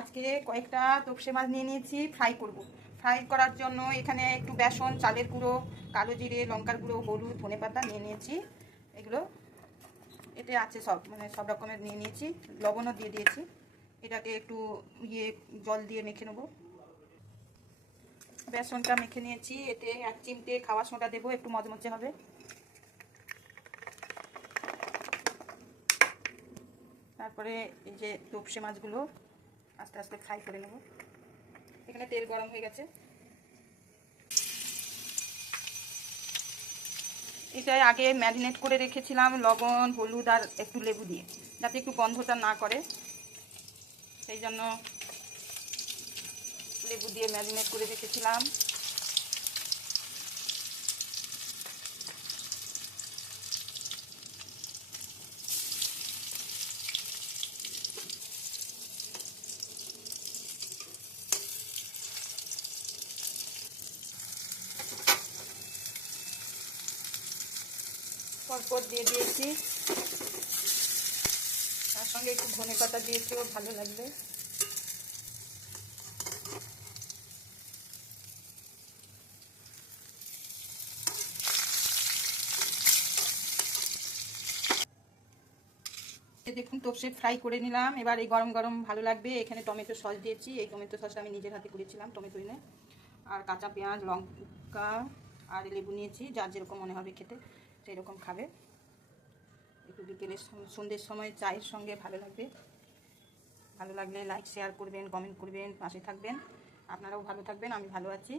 আজকে কয়েকটা তোপসে মাছ নিয়ে নিয়েছি, ফ্রাই করব। ফ্রাই করার জন্য এখানে একটু বেসন, চালের গুঁড়ো, কালো জিরে, লঙ্কার গুঁড়ো, হলুদ, ধনেপাতা নিয়ে নিয়েছি। এগুলো এতে আছে সব, মানে সব রকমের নিয়ে নিয়েছি। লবণও দিয়ে দিয়েছি। এটাকে একটু জল দিয়ে মেখে নেব। বেসনটা মেখে নিয়েছি, এতে 1 চিমটে খাওয়া সোডা দেবো, একটু মচমচে হবে। তারপরে এই যে তোপসে মাছগুলো আস্তে আস্তে ফ্রাই করে নেব। এখানে তেল গরম হয়ে গেছে। এটাই আগে ম্যারিনেট করে রেখেছিলাম লবণ, হলুদ আর একটু লেবু দিয়ে, যাতে একটু গন্ধটা না করে। সেই জন্য লেবু দিয়ে ম্যারিনেট করে রেখেছিলাম। পরপর দিয়ে দিয়েছি, তার সঙ্গে একটু ধনেপাতা দিয়েছিও ভালো লাগবে। দেখুন তোপসে ফ্রাই করে নিলাম। এবার এই গরম গরম ভালো লাগবে। এখানে টমেটো সস দিয়েছি, এই টমেটো সসটা আমি নিজের হাতে করেছিলাম, টমেটো এনে। আর কাঁচা পেঁয়াজ, লঙ্কা আর লেবু নিয়েছি, যার যেরকম মনে হবে খেতে সেই রকম খাবে। একটু বিকেলের সন্ধ্যের সময় চায়ের সঙ্গে ভালো লাগবে। ভালো লাগলে লাইক শেয়ার করবেন, কমেন্ট করবেন, পাশে থাকবেন। আপনারাও ভালো থাকবেন, আমি ভালো আছি।